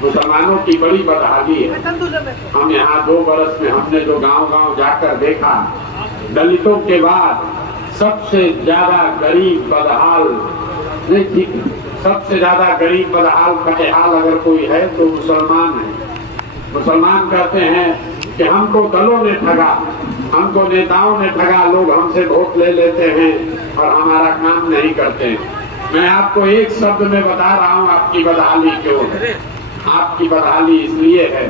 मुसलमानों की बड़ी बदहाली है। हम यहाँ 2 बरस में हमने जो गांव-गांव जाकर देखा, दलितों के बाद सबसे ज्यादा गरीब बदहाल नहीं ठीक, सबसे ज्यादा गरीब बदहाल फटेहाल अगर कोई है तो मुसलमान है। मुसलमान कहते हैं कि हमको दलों ने ठगा, हमको नेताओं ने ठगा, लोग हमसे वोट ले लेते हैं और हमारा काम नहीं करते हैं। मैं आपको एक शब्द में बता रहा हूँ आपकी बदहाली क्यों है। आपकी बदहाली इसलिए है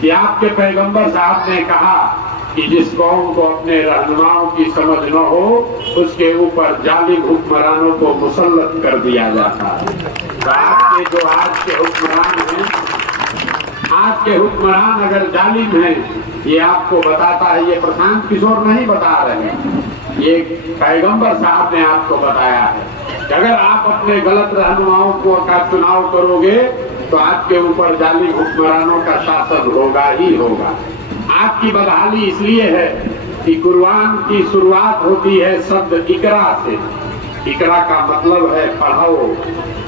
कि आपके पैगंबर साहब ने कहा कि जिस कौम को अपने रहनुमाओं की समझ न हो उसके ऊपर जालिम हुक्मरानों को मुसल्लत कर दिया जाता है। तो आपके जो आज के हुक्मरान हैं, आज के हुक्मरान अगर जालिम हैं, ये आपको बताता है, ये प्रशांत किशोर नहीं बता रहे हैं, ये पैगंबर साहब ने आपको बताया है कि अगर आप अपने गलत रहनुमाओं को का चुनाव करोगे तो आपके ऊपर जालिम हुक्मरानों का शासन होगा ही होगा। आपकी बदहाली इसलिए है कि कुरान की शुरुआत होती है शब्द इकरा से। इकरा का मतलब है पढ़ाओ,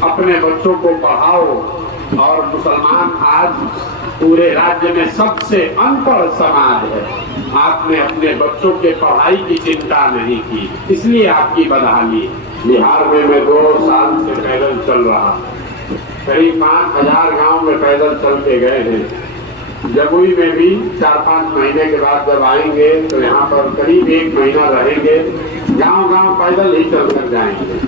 अपने बच्चों को पढ़ाओ। और मुसलमान आज पूरे राज्य में सबसे अनपढ़ समाज है। आपने अपने बच्चों के पढ़ाई की चिंता नहीं की, इसलिए आपकी बदहाली। बिहार में मैं 2 साल से पैदल चल रहा, करीब 5000 गांव में पैदल चल के गए हैं। जमुई में भी 4-5 महीने के बाद जब आएंगे तो यहाँ पर करीब 1 महीना रहेंगे। गांव-गांव पैदल ही चल कर जाएंगे।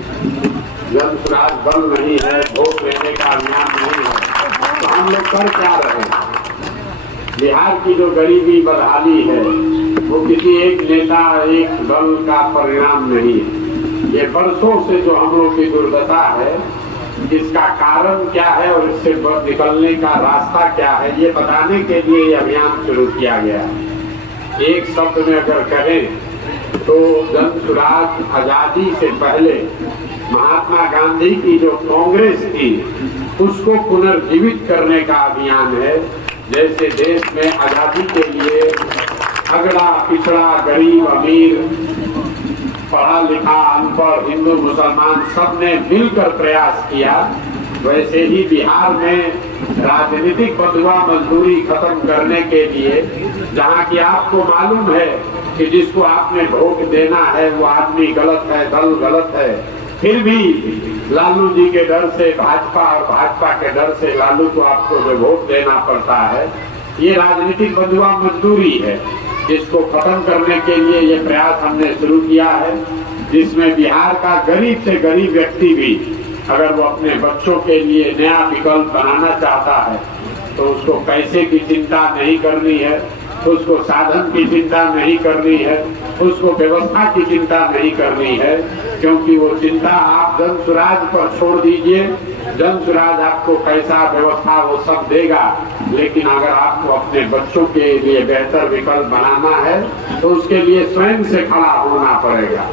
जन स्वराज बल नहीं है, वोट लेने का अभियान नहीं है, तो हम लोग कर क्या रहे हैं। बिहार की जो गरीबी बदहाली है वो किसी एक नेता एक दल का परिणाम नहीं है। ये बरसों से जो हम लोग की दुर्दशा है, इसका कारण क्या है और इससे निकलने का रास्ता क्या है, ये बताने के लिए ये अभियान शुरू किया गया है। एक शब्द में अगर कहें तो जन स्वराज आजादी से पहले महात्मा गांधी की जो कांग्रेस थी उसको पुनर्जीवित करने का अभियान है। जैसे देश में आजादी के लिए अगड़ा पिछड़ा गरीब अमीर, पढ़ा लिखा अनपढ़, हिंदू मुसलमान सब ने मिलकर प्रयास किया, वैसे ही बिहार में राजनीतिक बंधुआ मजदूरी खत्म करने के लिए, जहाँ की आपको मालूम है कि जिसको आपने वोट देना है वो आदमी गलत है, दल गलत है, फिर भी लालू जी के डर से भाजपा और भाजपा के डर से लालू को आपको जो वोट देना पड़ता है, ये राजनीतिक बंधुआ मजदूरी है। जिसको खत्म करने के लिए ये प्रयास हमने शुरू किया है, जिसमें बिहार का गरीब से गरीब व्यक्ति भी अगर वो अपने बच्चों के लिए नया विकल्प बनाना चाहता है तो उसको पैसे की चिंता नहीं करनी है, उसको साधन की चिंता नहीं करनी है, उसको व्यवस्था की चिंता नहीं करनी है, क्योंकि वो चिंता आप जन स्वराज पर छोड़ दीजिए। जन स्वराज आपको पैसा व्यवस्था वो सब देगा, लेकिन अगर आपको अपने बच्चों के लिए बेहतर विकल्प बनाना है तो उसके लिए स्वयं से खड़ा होना पड़ेगा।